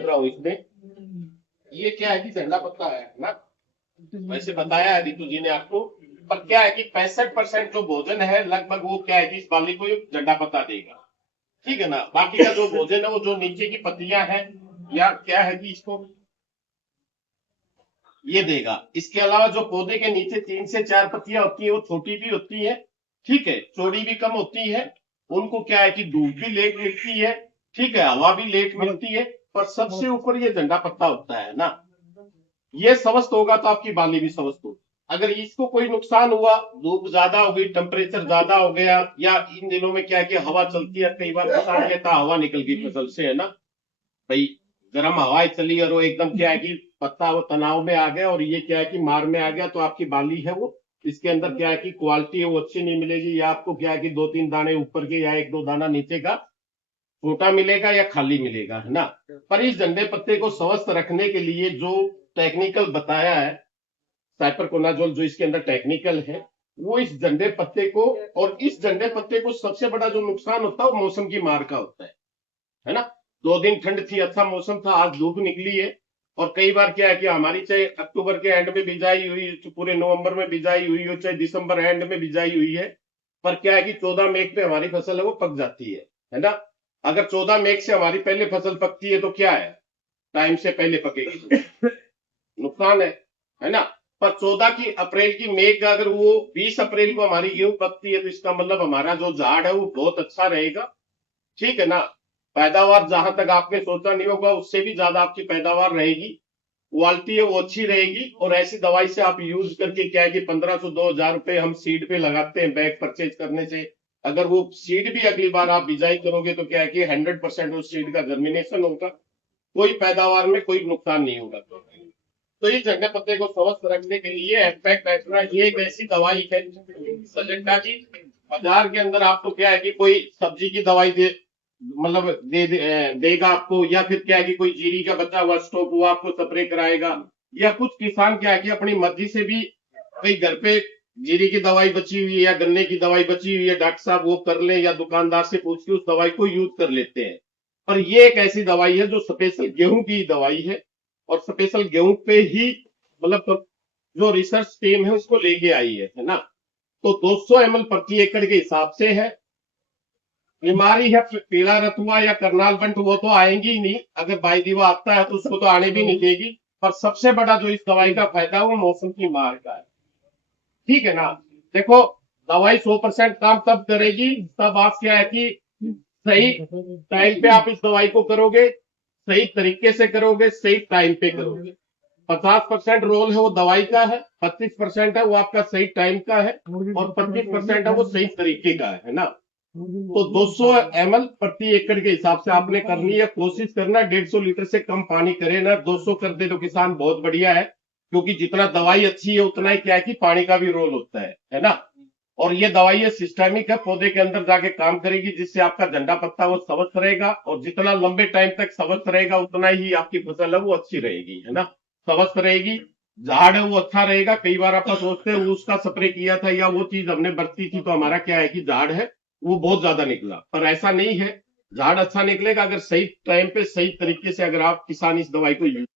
कर रहा हूँ इसमें। ये क्या है कि झंडा पत्ता है ना, वैसे बताया है रितु जी ने आपको। पर क्या है कि 65% जो भोजन है लगभग वो क्या है कि इस बाली को झंडा पत्ता देगा, ठीक है ना। बाकी का जो भोजन है वो जो नीचे की पत्तियां हैं या क्या है कि इसको ये देगा। इसके अलावा जो पौधे के नीचे 3 से 4 पत्तियां होती है वो छोटी भी होती है, ठीक है, चौड़ी भी कम होती है। उनको क्या है कि धूप भी लेट मिलती है, ठीक है, हवा भी लेट मिलती है। पर सबसे ऊपर ये झंडा पत्ता होता है ना, ये स्वस्थ होगा तो आपकी बाली भी स्वस्थ होगी। अगर इसको कोई नुकसान हुआ, धूप ज्यादा हो गई, टेम्परेचर ज्यादा हो गया, या इन दिनों में क्या है कि हवा चलती है, कई बार किसान कहता हवा निकल गई फसल से, है ना भाई, गर्म हवाएं चली और वो एकदम क्या है कि पत्ता वो तनाव में आ गया और ये क्या है कि मार में आ गया, तो आपकी बाली है वो इसके अंदर क्या है कि क्वालिटी है वो अच्छी नहीं मिलेगी, या आपको क्या है कि 2-3 दाने ऊपर के या 1-2 दाना नीचे का छोटा मिलेगा या खाली मिलेगा, है ना। पर इस झंडे पत्ते को स्वस्थ रखने के लिए जो टेक्निकल बताया है, साइपरकोनाजोल जो इसके अंदर टेक्निकल है, वो इस झंडे पत्ते को, और इस झंडे पत्ते को सबसे बड़ा जो नुकसान होता है वो मौसम की मार का होता है ना। 2 दिन ठंड थी, अच्छा मौसम था, आज धूप निकली है। और कई बार क्या है कि हमारी चाहे अक्टूबर के एंड में बिजाई हुई, पूरे नवंबर में बिजाई हुई हो, चाहे दिसंबर एंड में बिजाई हुई है, पर क्या है कि 14 मई पे हमारी फसल है वो पक जाती है ना। अगर 14 मई से हमारी पहले फसल पकती है तो क्या है, टाइम से पहले पकेगी तो नुकसान है ना। पर 14 अप्रैल की मई का अगर वो 20 अप्रैल को हमारी गेहूं पकती है तो इसका मतलब हमारा जो झाड़ है वो बहुत अच्छा रहेगा, ठीक है ना। पैदावार जहां तक आपने सोचा नहीं होगा उससे भी ज्यादा आपकी पैदावार रहेगी, क्वालिटी है वो अच्छी रहेगी। और ऐसी दवाई से आप यूज करके क्या है कि 1500-2000 रुपए हम सीड पे लगाते हैं बैग परचेज करने से, अगर वो सीड भी अगली बार आप बिजाई करोगे तो क्या है कि 100% उस सीड का जर्मिनेशन होगा, कोई पैदावार में कोई नुकसान नहीं होगा। तो ये झंडे पत्ते को स्वस्थ रखने के लिए एम्पैक्ट एक्स्ट्रा ये एक ऐसी दवाई है सजेंटा जी, बाजार के अंदर आपको क्या है कि कोई सब्जी की दवाई दे, मतलब देगा आपको, या फिर क्या है कि कोई जीरी का बचा हुआ स्टॉक वो आपको स्प्रे कराएगा, या कुछ किसान क्या है कि अपनी मर्जी से भी कहीं घर पे जीरी की दवाई बची हुई है या गन्ने की दवाई बची हुई है, डॉक्टर साहब वो कर ले या दुकानदार से पूछ के उस दवाई को यूज कर लेते हैं। पर ये एक ऐसी दवाई है जो स्पेशल गेहूं की दवाई है, और स्पेशल गेहूं पे ही मतलब जो रिसर्च टीम है उसको लेके आई है ना। तो 200 ml प्रति एकड़ के हिसाब से है। बीमारी है पीला रतुआ या करनाल बंट वो तो आएंगी ही नहीं, अगर बाई दीवा आता है तो उसको तो आने भी नहीं देगी। पर सबसे बड़ा जो इस दवाई का फायदा है वो मौसम की मार का है, ठीक है ना। देखो, दवाई 100% काम तब करेगी तब आप क्या है कि सही टाइम पे आप इस दवाई को करोगे, सही तरीके से करोगे, सही टाइम पे करोगे। 50% रोल है वो दवाई का है, 25% है वो आपका सही टाइम का है, और 25% है वो सही तरीके का है ना। तो 200 ml प्रति एकड़ के हिसाब से आपने करनी है, कोशिश करना 150 लीटर से कम पानी करे ना, 200 कर दे तो किसान बहुत बढ़िया है, क्योंकि जितना दवाई अच्छी है उतना ही क्या है कि पानी का भी रोल होता है ना। और ये दवाई है सिस्टमिक है, पौधे के अंदर जाके काम करेगी, जिससे आपका झंडा पत्ता वो स्वस्थ रहेगा, और जितना लंबे टाइम तक स्वस्थ रहेगा उतना ही आपकी फसल है वो अच्छी रहेगी, है ना, स्वस्थ रहेगी। झाड़ है वो अच्छा रहेगा। कई बार आप सोचते हैं उसका स्प्रे किया था या वो चीज हमने बरती थी तो हमारा क्या है कि झाड़ है वो बहुत ज्यादा निकला, पर ऐसा नहीं है। झाड़ अच्छा निकलेगा अगर सही टाइम पे सही तरीके से अगर आप किसान इस दवाई को यूज